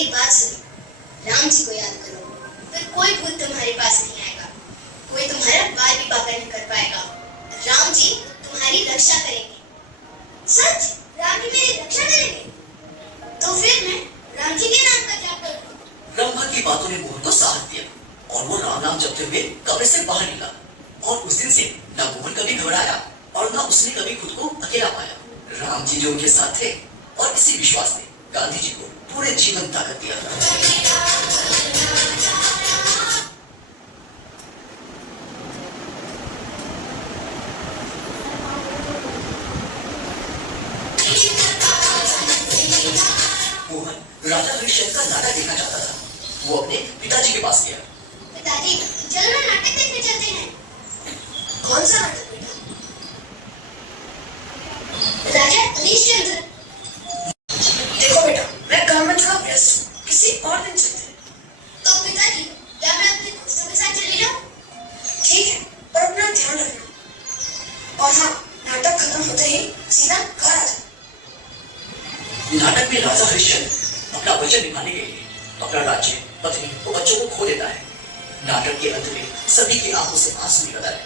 एक बात सुनो, राम जी को याद करो, फिर कोई भूत तुम्हारे पास नहीं आएगा, कोई तुम्हारा बाल भी बांका नहीं कर पाएगा। राम जी तुम्हारी रक्षा करेंगे। सच? राम जी मेरी रक्षा करेंगे? तो फिर मैं राम जी के नाम का जाप करूं। ब्रह्मा की बातों ने मोहन को साहस दिया और वो राम नाम जपते हुए कब्र से बाहर निकला। और उस दिन से ना मोहन कभी घबराया और ना उसने कभी खुद को अकेला पाया। राम जी जो उनके साथ थे और इसी विश्वास ने गांधी जी को पूरे जीवन ताकत दिया। मोहन राजा हरिश्चंद्र का नाटक देखना चाहता था। वो अपने पिताजी के पास गया। पिताजी, चलो ना नाटक देखने चलते हैं। कौन सा नाटक बेटा? राजा हरिश्चंद्र। देखो बेटा, मैं गवर्नमेंट का व्यस्त हूँ, किसी और दिन चलते हैं। तो पिताजी, क्या मैं अपने दोस्तों के साथ चली जाऊँ? ठीक है, पर अपना ध्यान रखना। और हाँ, नाटक खत्म होते ही सीधा घर आ जाना। नाटक में राजा हरिश्चंद्र अपना वचन निभाने के लिए अपना राज्य, पत्नी और बच्चों को खो देता है। नाटक के अंत में सभी की आंखों से आंसू निकल आए।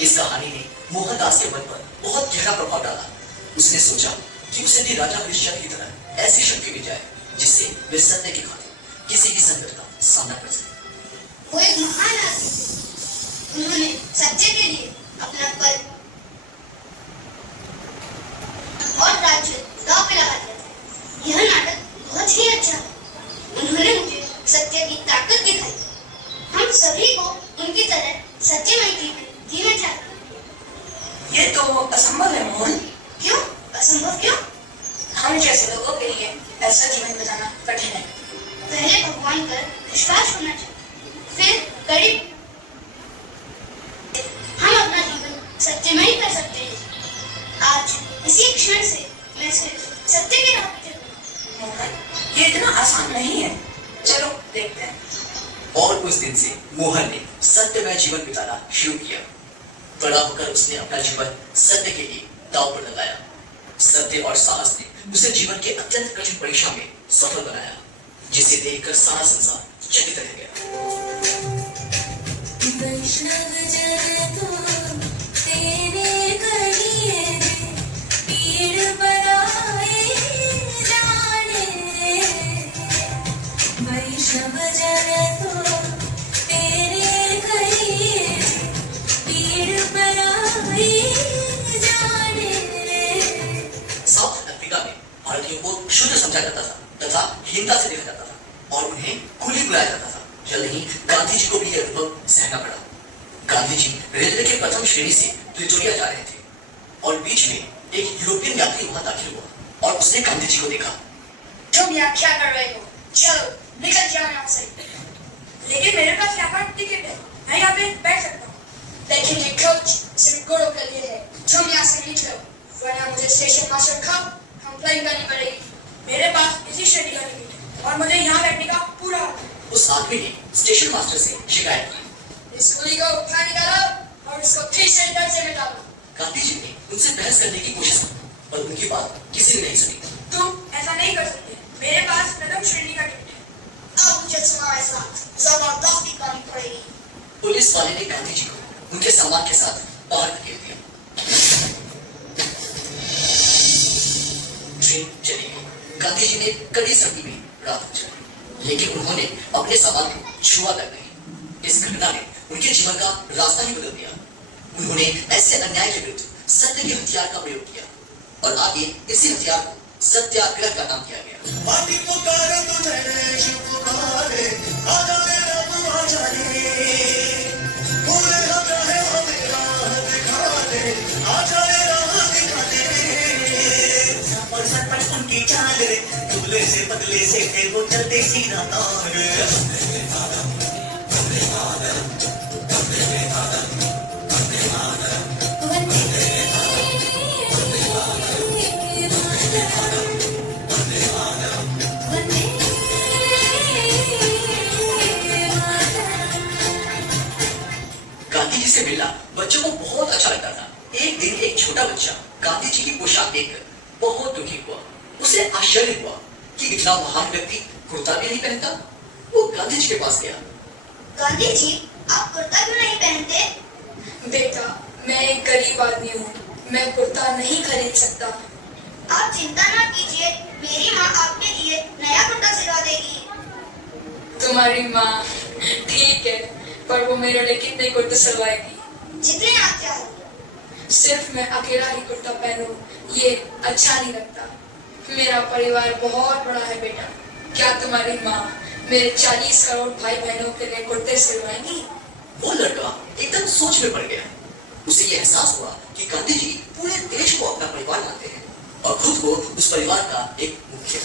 इस कहानी ने मोहनदास के मन पर बहुत गहरा प्रभाव डाला। उसने सोचा कि उसे भी राजा हरिश्चंद्र की तरह ऐसी शक्ति मिल जाए जिससे वे सत्य की खातिर किसी भी संकट का सामना कर सके। वो एक महान आदमी थे। उन्होंने सत्य के लिए अपना पद और राज्य दांव पे लगा दिया था। यह नाटक बहुत ही अच्छा है। उन्होंने मुझे सत्य की ताकत दिखाई। हम सभी को उनकी तरह सत्यमय जीवन जीना चाहिए। ये तो असंभव है मोहन। क्यों असंभव? क्यों? हम जैसे लोगों के लिए ऐसा जीवन बिताना कठिन है। पहले भगवान पर विश्वास होना चाहिए, फिर कड़ी हम अपना जीवन सत्यमय कर सकते हैं। आज इसी क्षण से मैं सिर्फ सत्य के राह पे चलूंगा। मोहन, ये इतना आसान नहीं है। चलो देखते हैं। और उस दिन से मोहन ने सत्यमय जीवन बिताना शुरू किया। बड़ा होकर उसने अपना जीवन सत्य के लिए दांव पर लगाया। सत्य और साहस ने उसे जीवन के अत्यंत कठिन परीक्षा में सफल बनाया, जिसे देखकर सारा संसार चकित रह गया। साउथ अफ्रीका में भारतीयों को शुद्ध समझा जाता था तथा हीनता से देखा जाता था और उन्हें खूनी बुलाया जाता था। जल्द ही गांधी जी को भी यह अनुभव सहना पड़ा। गांधी जी रेलवे के प्रथम श्रेणी से प्रिटोरिया जा रहे थे और बीच में एक यूरोपियन यात्री वहां दाखिल हुआ और उसने गांधी जी को देखा। तुम यहाँ क्या कर रहे हो? चलो निकल जाओ यहाँ से। लेकिन मेरे पास यहाँ टिकट है, मैं यहाँ पे बैठ सकता हूँ। लेकिन ये कोच सिर्फ घोड़ों के लिए है। तुम यहाँ से निकलो, वरना मुझे स्टेशन मास्टर का कंप्लेन करनी पड़ेगी। मेरे पास इसी श्रेणी का टिकट है और मुझे यहाँ बैठने का पूरा हक है। उस आदमी ने स्टेशन मास्टर से शिकायत की। इस कुली को उठा निकालो और इसको फिर से दर्जे में डालो। गांधी जी ने उनसे बहस करने की कोशिश की पर उनकी बात किसी ने नहीं सुनी। तुम ऐसा नहीं कर सकते। मेरे पास प्रथम श्रेणी का टिकट है। अब मुझे तुम्हारे साथ जबरदस्ती करनी पड़ेगी। पुलिस वाले ने गांधी जी को उनके सामान के साथ बाहर धकेल दिया। ट्रेन चली गई। गांधी जी ने कड़ी सर्दी में रात गुजारी, लेकिन उन्होंने अपने सामान को छुआ तक नहीं। इस घटना ने उनके जीवन का रास्ता ही बदल दिया। उन्होंने ऐसे अन्याय के विरुद्ध सत्य के हथियार का प्रयोग किया और आगे इसी हथियार को सत्याग्रह का नाम दिया गया। उनकी चाल रे, दुबले से पतले से थे वो चलते सीधा तार। गांधी जी से मिलना बच्चों को बहुत अच्छा लगता था। एक दिन एक छोटा बच्चा गांधी जी की पोशाक देखकर बहुत दुखी हुआ। उसे आश्चर्य हुआ कि इतना महान व्यक्ति कुर्ता भी नहीं पहनता। वो गांधी जी के पास गया। गांधी जी, आप कुर्ता क्यों नहीं पहनते? बेटा, मैं एक गरीब आदमी हूँ, मैं कुर्ता नहीं खरीद सकता। आप चिंता ना कीजिए, मेरी माँ आपके लिए नया कुर्ता सिलवा देगी। तुम्हारी माँ ठीक है, पर वो मेरे लिए कितने कुर्ते सिलवाएगी? जितने आप चाहो। सिर्फ मैं अकेला ही कुर्ता पहनूं, ये अच्छा नहीं लगता। मेरा परिवार बहुत बड़ा है बेटा। क्या तुम्हारी माँ मेरे 40 करोड़ भाई बहनों के लिए कुर्ते सिलवाएंगी? वो लड़का एकदम सोच में पड़ गया। उसे यह एहसास हुआ कि गांधी जी पूरे देश को अपना परिवार मानते हैं और खुद को उस परिवार का एक मुख्य